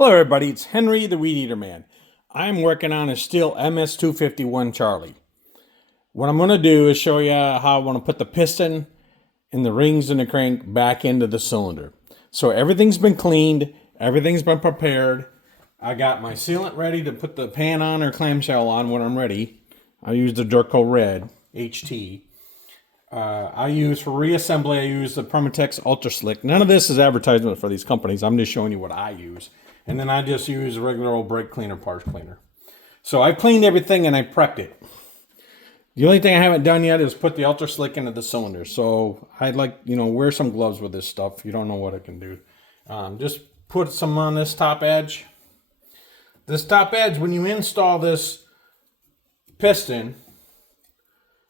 Hello everybody, it's Henry the Weed Eater Man. I'm working on a Stihl MS 251 Charlie. What I'm going to do is show you how I want to put the piston and the rings and the crank back into the cylinder. So everything's been cleaned, everything's been prepared. I got my sealant ready to put the pan on or clamshell on when I'm ready. I use the Durco Red HT. I use for reassembly, I use the Permatex Ultra Slick. None of this is advertisement for these companies. I'm just showing you what I use. And then I just use a regular old brake cleaner, parts cleaner. So I cleaned everything and I prepped it. The only thing I haven't done yet is put the Ultra Slick into the cylinder. So I'd like, wear some gloves with this stuff. You don't know what it can do. Just put some on this top edge. This top edge, when you install this piston,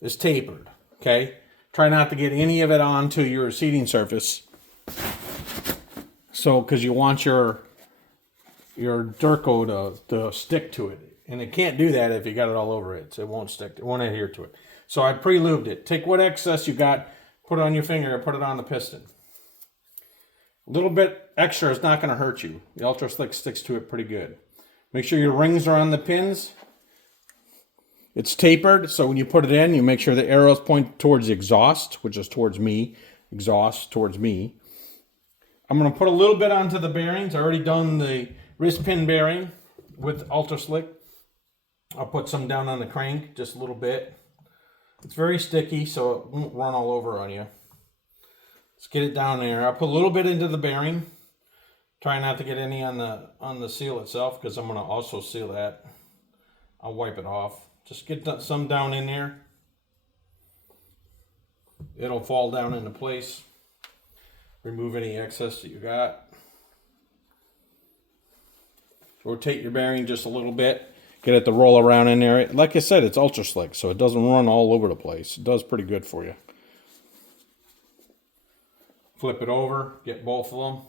is tapered, okay? Try not to get any of it onto your seating surface. So, because you want your Durco to stick to it. And it can't do that if you got it all over it. So it won't stick, it won't adhere to it. So I pre-lubed it. Take what excess you got, put it on your finger, put it on the piston. A little bit extra is not going to hurt you. The Ultra Slick sticks to it pretty good. Make sure your rings are on the pins. It's tapered, so when you put it in, you make sure the arrows point towards the exhaust, which is towards me. Exhaust towards me. I'm going to put a little bit onto the bearings. I already done the wrist pin bearing with Ultra Slick. I'll put some down on the crank, just a little bit. It's very sticky, so it won't run all over on you. Let's get it down there. I'll put a little bit into the bearing. Try not to get any on the seal itself, because I'm going to also seal that. I'll wipe it off. Just get some down in there. It'll fall down into place. Remove any excess that you got. Rotate your bearing just a little bit. Get it to roll around in there. Like I said, it's Ultra Slick, so it doesn't run all over the place. It does pretty good for you. Flip it over. Get both of them.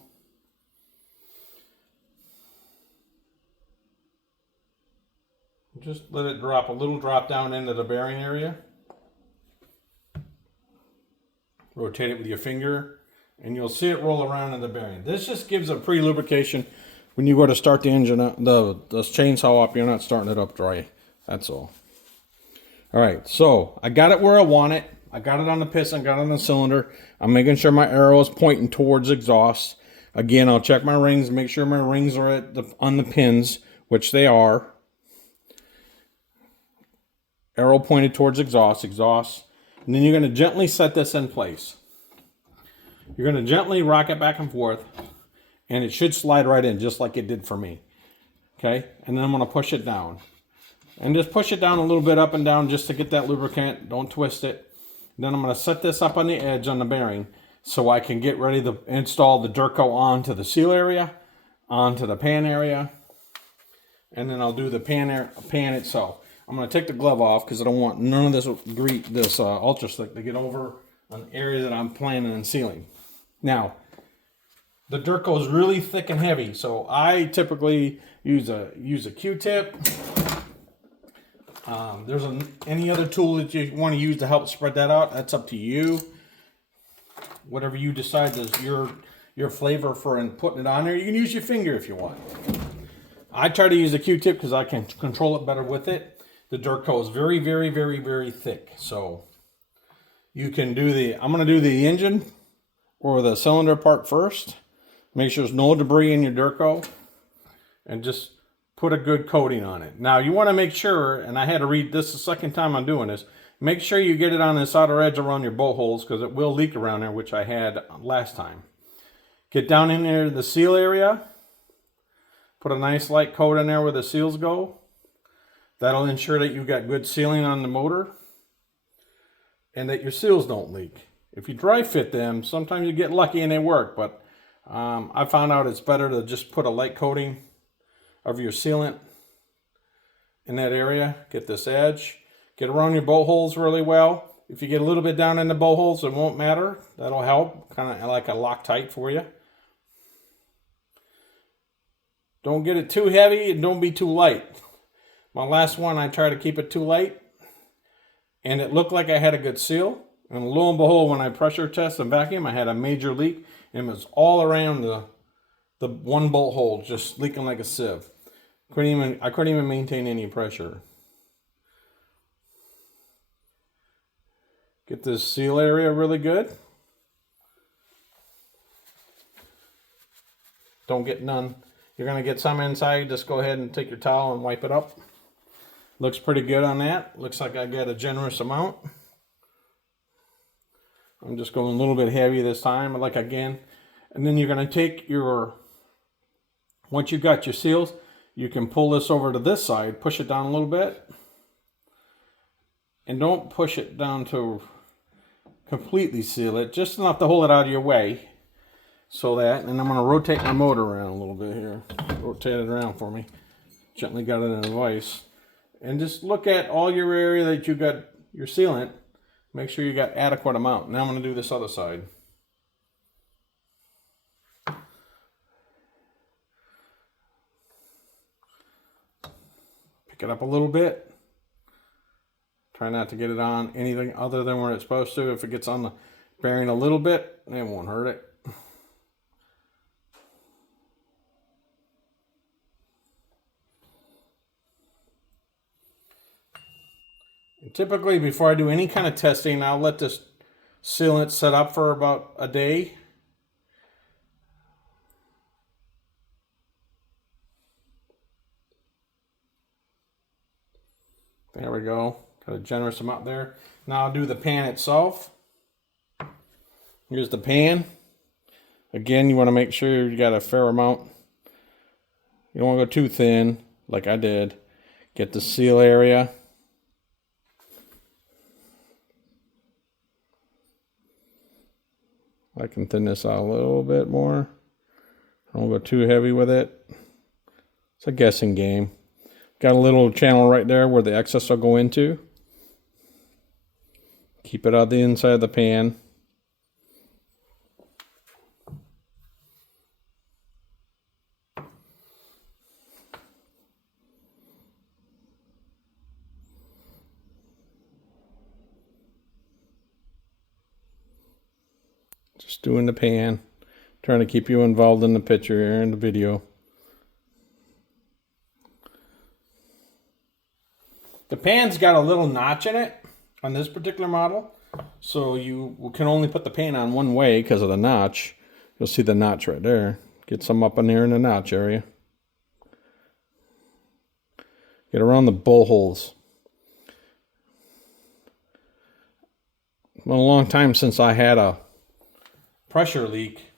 Just let it drop a little drop down into the bearing area. Rotate it with your finger, and you'll see it roll around in the bearing. This just gives a pre-lubrication. When you go to start the engine up, the chainsaw up, you're not starting it up dry. That's all. All right, so I got it where I want it. I got it on the piston, got it on the cylinder. I'm making sure my arrow is pointing towards exhaust. Again, I'll check my rings, make sure my rings are on the pins, which they are. Arrow pointed towards exhaust. And then you're going to gently set this in place. You're going to gently rock it back and forth. And it should slide right in, just like it did for me. Okay? And then I'm going to push it down. And just push it down a little bit up and down just to get that lubricant. Don't twist it. Then I'm going to set this up on the edge on the bearing so I can get ready to install the Durco onto the seal area, onto the pan area. And then I'll do the pan itself. I'm going to take the glove off because I don't want none of this Ultra Slick to get over an area that I'm planning on sealing. Now, the Durco is really thick and heavy, so I typically use a Q-tip. There's any other tool that you want to use to help spread that out. That's up to you. Whatever you decide is your flavor for putting it on there. You can use your finger if you want. I try to use a Q-tip because I can control it better with it. The Durco is very, very, very, very thick. So you can do I'm going to do the engine or the cylinder part first. Make sure there's no debris in your Durco. And just put a good coating on it. Now you want to make sure, and I had to read this the second time I'm doing this, make sure you get it on this outer edge around your bolt holes because it will leak around there, which I had last time. Get down in there to the seal area. Put a nice light coat in there where the seals go. That'll ensure that you've got good sealing on the motor and that your seals don't leak. If you dry fit them, sometimes you get lucky and they work, but I found out it's better to just put a light coating of your sealant in that area. Get this edge. Get around your bolt holes really well. If you get a little bit down in the bolt holes, it won't matter. That'll help, kind of like a Loctite for you. Don't get it too heavy and don't be too light. My last one, I tried to keep it too light, and it looked like I had a good seal. And lo and behold, when I pressure test and vacuum, I had a major leak, and it was all around the one bolt hole just leaking like a sieve. I couldn't even maintain any pressure. Get this seal area really good. Don't get none. You're gonna get some inside, just go ahead and take your towel and wipe it up. Looks pretty good on that. Looks like I got a generous amount. I'm just going a little bit heavy this time, like again. And then you're gonna take your, once you got your seals, you can pull this over to this side, push it down a little bit. And don't push it down to completely seal it, just enough to hold it out of your way. So that, and I'm gonna rotate my motor around a little bit here. Rotate it around for me. Gently got it in a vise. And just look at all your area that you got your sealant. Make sure you got adequate amount. Now I'm gonna do this other side. Pick it up a little bit. Try not to get it on anything other than where it's supposed to. If it gets on the bearing a little bit, it won't hurt it. And typically, before I do any kind of testing, I'll let this sealant set up for about a day. There we go. Got a generous amount there. Now I'll do the pan itself. Here's the pan. Again, you want to make sure you got a fair amount. You don't want to go too thin, like I did. Get the seal area. I can thin this out a little bit more. I don't go too heavy with it. It's a guessing game. Got a little channel right there where the excess will go into. Keep it out the inside of the pan. Just doing the pan. Trying to keep you involved in the picture here in the video. The pan's got a little notch in it on this particular model. So you can only put the pan on one way because of the notch. You'll see the notch right there. Get some up in there in the notch area. Get around the bowl holes. It's been a long time since I had a pressure leak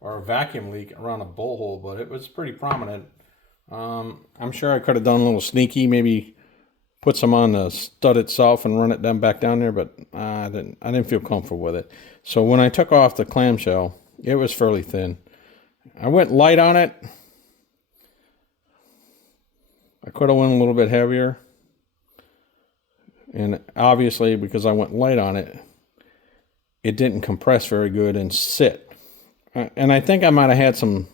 or a vacuum leak around a bowl hole, but it was pretty prominent. I'm sure I could have done a little sneaky, maybe put some on the stud itself and run it back down there, but I didn't feel comfortable with it. So when I took off the clamshell, it was fairly thin. I went light on it. I could have went a little bit heavier. And obviously, because I went light on it, it didn't compress very good and sit. And I think I might have had some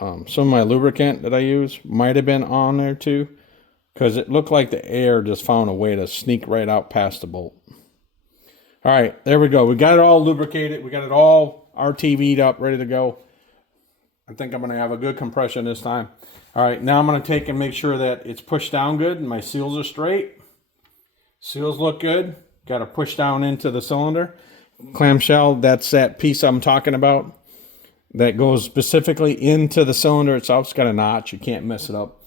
of my lubricant that I use might have been on there too, because it looked like the air just found a way to sneak right out past the bolt. All right, there we go. We got it all lubricated. We got it all RTV'd up, ready to go. I think I'm going to have a good compression this time. All right, now I'm going to take and make sure that it's pushed down good and my seals are straight. Seals look good. Got to push down into the cylinder. Clamshell, that's that piece I'm talking about that goes specifically into the cylinder itself. It's got a notch. You can't mess it up.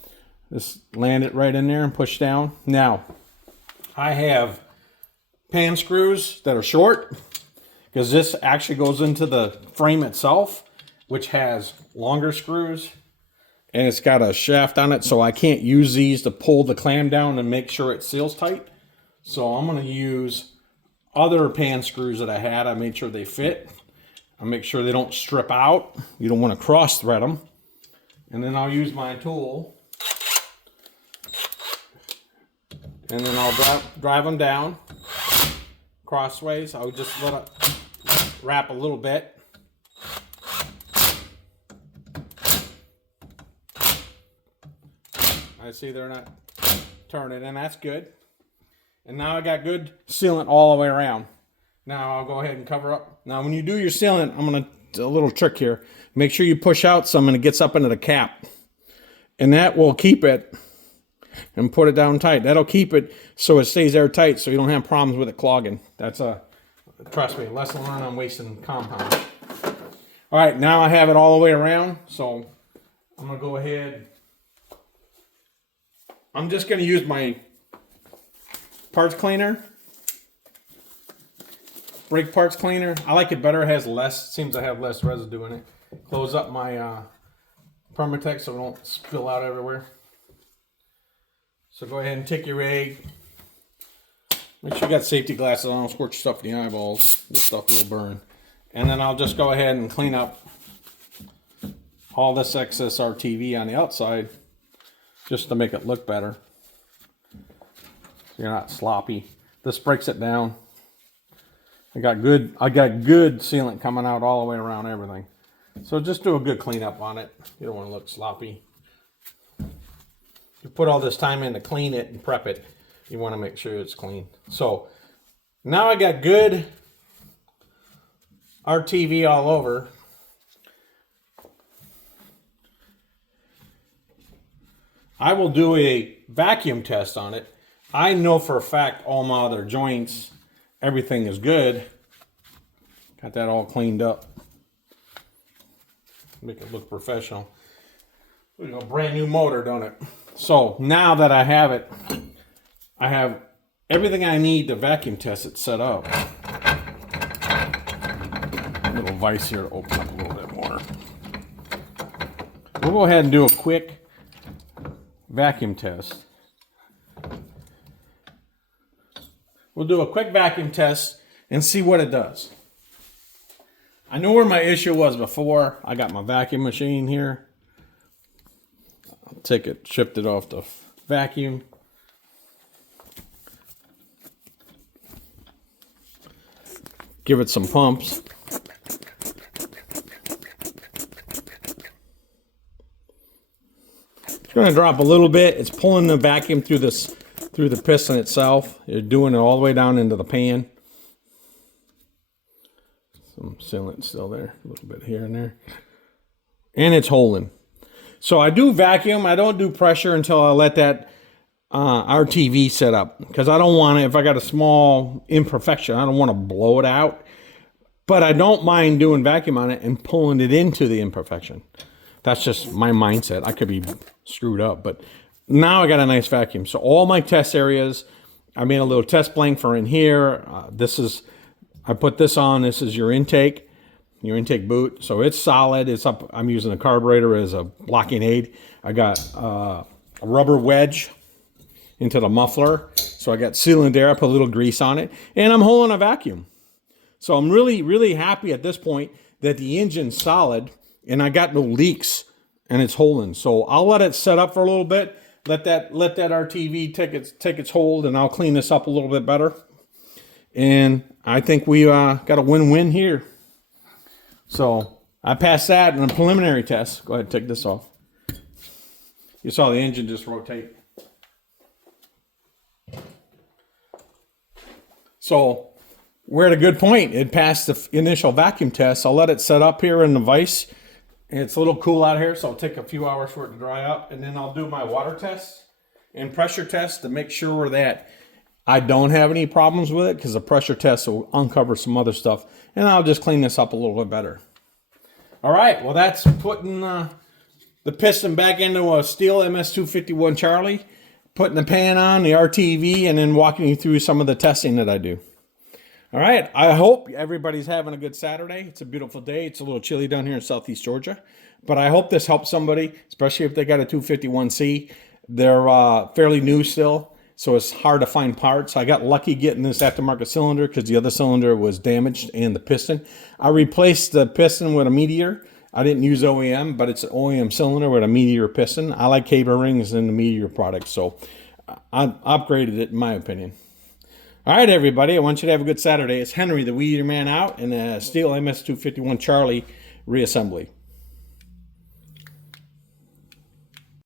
Just land it right in there and push down. Now, I have pan screws that are short because this actually goes into the frame itself, which has longer screws. And it's got a shaft on it, so I can't use these to pull the clam down and make sure it seals tight. So I'm going to use other pan screws that I had. I made sure they fit. I make sure they don't strip out. You don't want to cross thread them. And then I'll use my tool. And then I'll drive them down crossways. I'll just let it wrap a little bit. I see they're not turning, and that's good. And now I got good sealant all the way around. Now I'll go ahead and cover up. Now when you do your sealant, I'm going to a little trick here. Make sure you push out some and it gets up into the cap. And that will keep it, and put it down tight. That'll keep it so it stays airtight so you don't have problems with it clogging. That's trust me, lesson learned on wasting compound. All right, now I have it all the way around, so I'm gonna go ahead. I'm just gonna use my parts cleaner, brake parts cleaner. I like it better, it has less, seems to have less residue in it. Close up my Permatex so it don't spill out everywhere. So go ahead and take your egg. Make sure you got safety glasses on, don't squirt your stuff in the eyeballs. This stuff will burn. And then I'll just go ahead and clean up all this excess RTV on the outside just to make it look better. So you're not sloppy. This breaks it down. I got good sealant coming out all the way around everything. So just do a good cleanup on it. You don't want to look sloppy. You put all this time in to clean it and prep it. You want to make sure it's clean. So now I got good RTV all over. I will do a vacuum test on it. I know for a fact all my other joints, everything is good. Got that all cleaned up. Make it look professional. We got a brand new motor, don't it? So now that I have it, I have everything I need to vacuum test it set up. A little vise here to open up a little bit more. We'll go ahead and do a quick vacuum test. We'll do a quick vacuum test and see what it does. I know where my issue was before. I got my vacuum machine here. I'll take it, shift it off the vacuum. Give it some pumps. It's going to drop a little bit. It's pulling the vacuum through the piston itself. You're doing it all the way down into the pan. Some sealant still there, a little bit here and there. And it's holding. So I do vacuum. I don't do pressure until I let that RTV set up. Because I don't want to, if I got a small imperfection, I don't want to blow it out. But I don't mind doing vacuum on it and pulling it into the imperfection. That's just my mindset. I could be screwed up. But now I got a nice vacuum. So all my test areas, I made a little test blank for in here. I put this on. This is your intake boot. So it's solid. It's up. I'm using a carburetor as a blocking aid. I got a rubber wedge into the muffler. So I got sealant air. I put a little grease on it. And I'm holding a vacuum. So I'm really, really happy at this point that the engine's solid and I got no leaks and it's holding. So I'll let it set up for a little bit. Let that RTV take its hold, and I'll clean this up a little bit better. And I think we got a win-win here. So I passed that in a preliminary test. Go ahead and take this off. You saw the engine just rotate. So we're at a good point. It passed the initial vacuum test. I'll let it set up here in the vise. It's a little cool out here, so it'll take a few hours for it to dry up. And then I'll do my water test and pressure test to make sure that I don't have any problems with it, because the pressure test will uncover some other stuff. And I'll just clean this up a little bit better. All right, well, that's putting the piston back into a Stihl MS 251 Charlie, putting the pan on, the RTV, and then walking you through some of the testing that I do. All right, I hope everybody's having a good Saturday. It's a beautiful day. It's a little chilly down here in Southeast Georgia. But I hope this helps somebody, especially if they got a 251C. They're fairly new still, so it's hard to find parts. I got lucky getting this aftermarket cylinder because the other cylinder was damaged and the piston. I replaced the piston with a Meteor. I didn't use OEM, but it's an OEM cylinder with a Meteor piston. I like cable rings in the Meteor product, so I upgraded it in my opinion. All right, everybody, I want you to have a good Saturday. It's Henry, the Weed Eater Man, out, and a Stihl MS 251 Charlie reassembly.